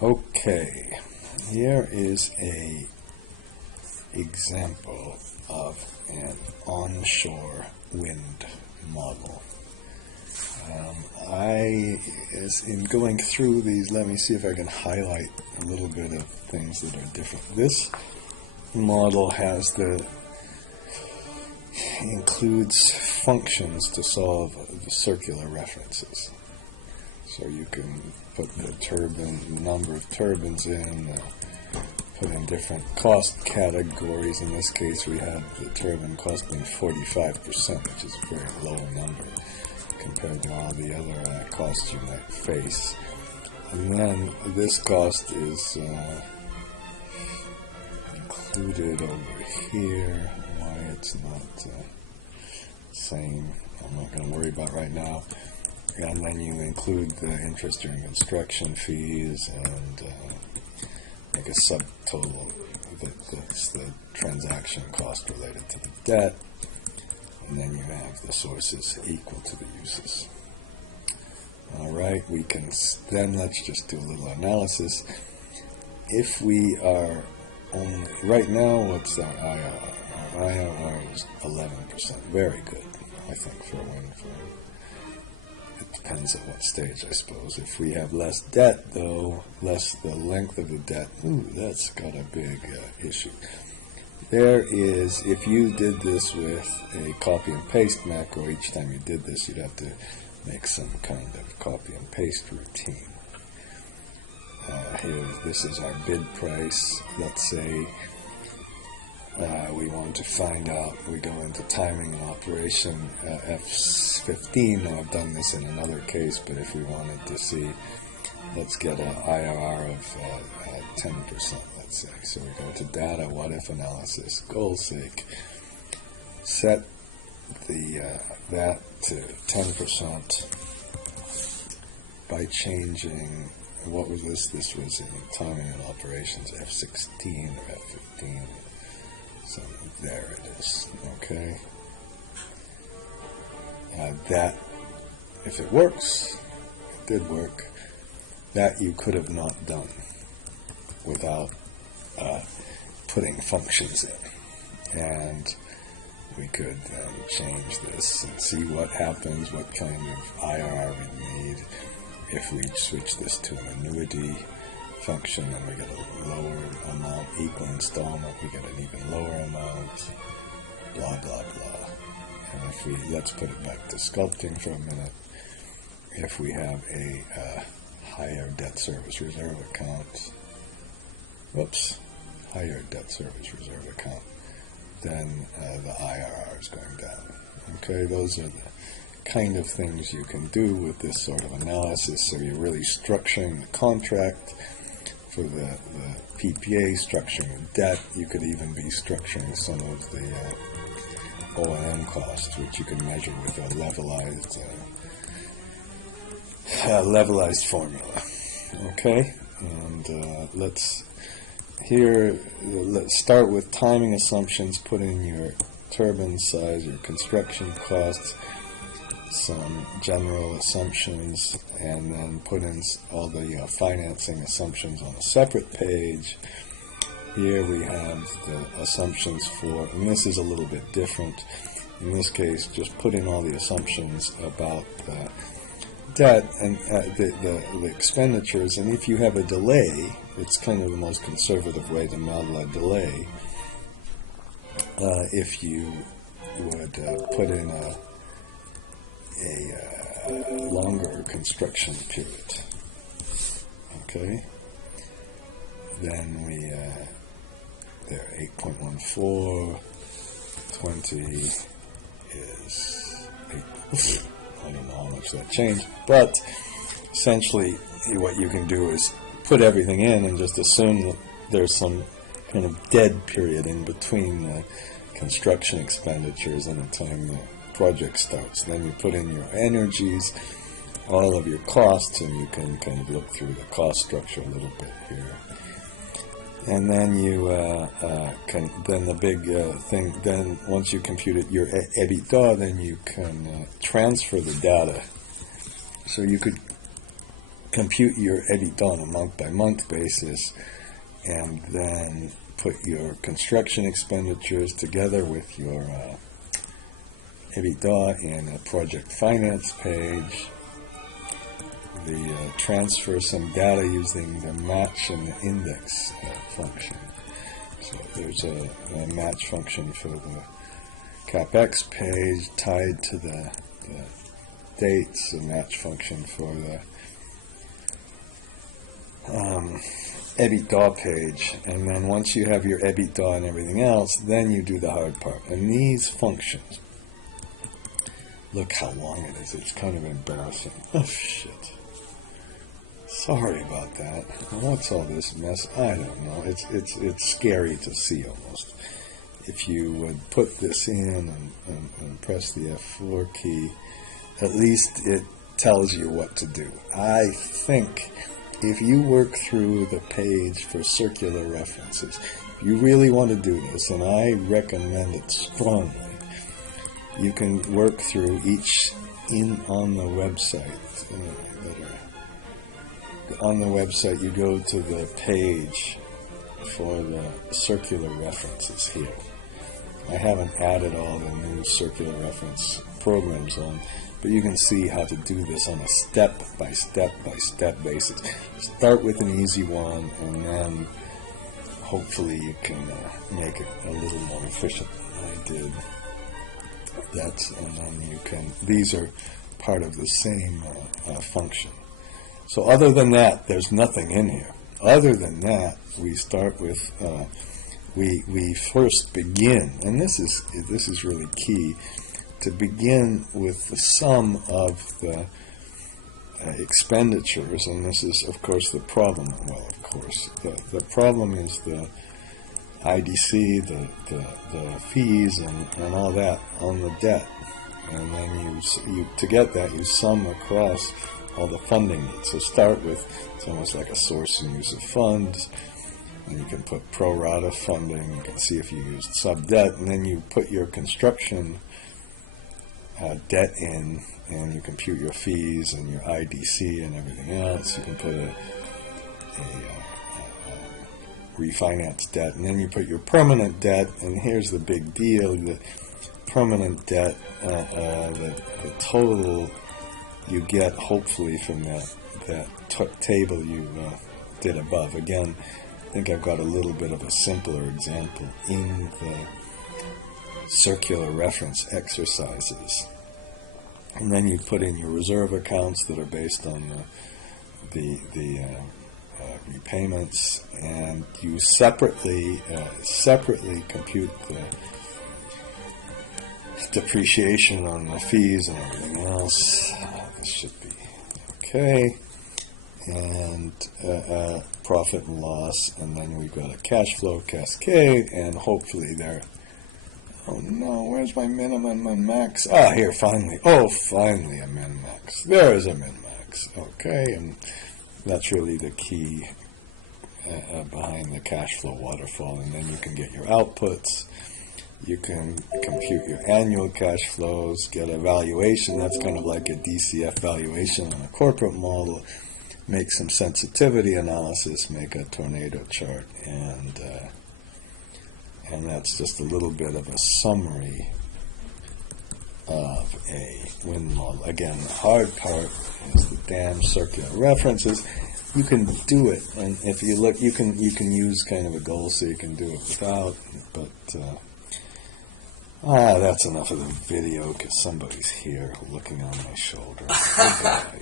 Okay, here is a example of an onshore wind model. In going through these, let me see if I can highlight a little bit of things that are different. This model includes functions to solve the circular references. So you can put the number of turbines in, put in different cost categories. In this case, we have the turbine costing 45%, which is a very low number compared to all the other costs you might face. And then this cost is included over here. Why it's not saying, I'm not going to worry about right now. And then you include the interest during construction fees and make a subtotal that's the transaction cost related to the debt. And then you have the sources equal to the uses. All right, then let's just do a little analysis. If we are only, right now, what's our IRR? Our IRR is 11%. Very good, I think, for a wind farm. It depends at what stage, I suppose. If we have less debt, though, less the length of the debt, that's got a big issue. There is, if you did this with a copy and paste macro, each time you did this, you'd have to make some kind of copy and paste routine. This is our bid price. Let's say we want to find out, we go into timing and operation F15. Now I've done this in another case, but if we wanted to see, let's get an IRR of 10%, let's say. So we go to data, what if analysis, goal sake, set that to 10% by changing, what was this? This was in timing and operations F16 or F15. So there it is, okay? That, if it works, it did work, that you could have not done without putting functions in. And we could then change this and see what happens, what kind of IRR we need. If we switch this to an annuity function, then we get a lower amount, equal installment, we get an even lower amount, blah, blah, blah. And if we, let's put it back to sculpting for a minute. If we have a higher debt service reserve account, higher debt service reserve account, then the IRR is going down. Okay, those are the kind of things you can do with this sort of analysis. So you're really structuring the contract for the PPA, structuring the debt. You could even be structuring some of the O&M costs, which you can measure with a levelized formula. Okay, and let's start with timing assumptions. Put in your turbine size, your construction costs, some general assumptions, and then put in all the financing assumptions on a separate page. Here we have the assumptions for, and this is a little bit different. In this case, just put in all the assumptions about the debt and the expenditures, and if you have a delay, it's kind of the most conservative way to model a delay. If you would put in a longer construction period, okay, then we there 8.14, 20 is 8. I don't know how much that changed, but essentially what you can do is put everything in and just assume that there's some kind of dead period in between the construction expenditures and the time the project starts. Then you put in your energies, all of your costs, and you can kind of look through the cost structure a little bit here. And then you then the big thing, then once you compute it, your EBITDA, then you can transfer the data. So you could compute your EBITDA on a month-by-month basis, and then put your construction expenditures together with your EBITDA in a project finance page. Transfer some data using the match and the index function. So there's a match function for the CapEx page tied to the dates, a match function for the EBITDA page, and then once you have your EBITDA and everything else, then you do the hard part. And these functions, look how long it is. It's kind of embarrassing. Oh shit. Sorry about that. What's all this mess? I don't know. It's scary to see almost. If you would put this in and press the F4 key, at least it tells you what to do. I think if you work through the page for circular references, if you really want to do this, and I recommend it strongly, you can work through each on the website. On the website, you go to the page for the circular references here. I haven't added all the new circular reference programs on, but you can see how to do this on a step-by-step basis. Start with an easy one, and then hopefully you can make it a little more efficient than I did. And then you can, these are part of the same function. So other than that, there's nothing in here. Other than that, we start with, we first begin, and this is really key, to begin with the sum of the expenditures, and this is, of course, the problem. Well, of course, the problem is the IDC, the fees, and all that on the debt, and then you to get that, you sum across all the funding needs. So start with, it's almost like a source and use of funds, and you can put pro rata funding, you can see if you used sub-debt, and then you put your construction debt in, and you compute your fees and your IDC and everything else. You can put a refinance debt, and then you put your permanent debt, and here's the big deal, the permanent debt, the total you get hopefully from that table you did above. Again, I think I've got a little bit of a simpler example in the circular reference exercises. And then you put in your reserve accounts that are based on the repayments, and you separately compute the depreciation on the fees and everything else. This should be okay. And profit and loss, and then we've got a cash flow cascade, and hopefully there. Oh no, where's my minimum and max? Ah, here, finally. Oh, finally a min-max. There's a min-max. Okay, and that's really the key behind the cash flow waterfall. And then you can get your outputs. You can compute your annual cash flows, get a valuation. That's kind of like a DCF valuation on a corporate model. Make some sensitivity analysis, make a tornado chart, and that's just a little bit of a summary of a wind model. Again, the hard part is the damn circular references. You can do it, and if you look, you can use kind of a goal, so you can do it without. But that's enough of the video, because somebody's here looking on my shoulder. Goodbye.